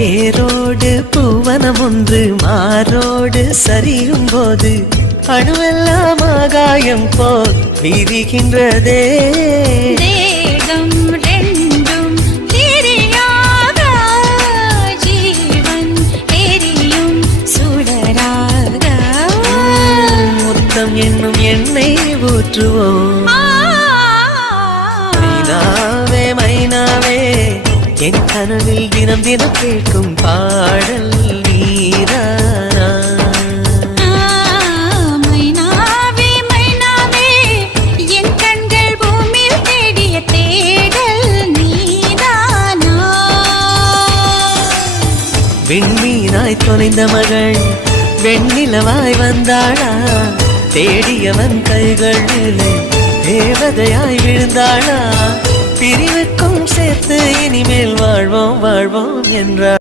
வேரோடு பூவனம் ஒன்று மாரோடு சரியும் போது அணுவெல்லாம் ஆகாயம் போல் விரிகின்றதே. தேகம் ரெண்டும் தெரியாத ஜீவன் எரியும் சுடராக. முத்தம் என்னும் எண்ணெய் ஊற்றுவோம். மைனாவே மைனாவே என் கனவில் தினம் தினம் கேட்கும் பாடல் நீதானா? மைனாவே மைனாவே என் கண்கள் பூமியில் தேடிய தேடல் நீதானா? விண்மீனாய் தொலைந்த மகள் வெண்ணிலவாய் வந்தாளா? தேடியவன் கைகளிலே தேவதையாய் விழுந்தாளா? பிரிவுக்கும் சேர்த்து இனிமேல் வாழ்வோம் வாழ்வோம் என்றார்.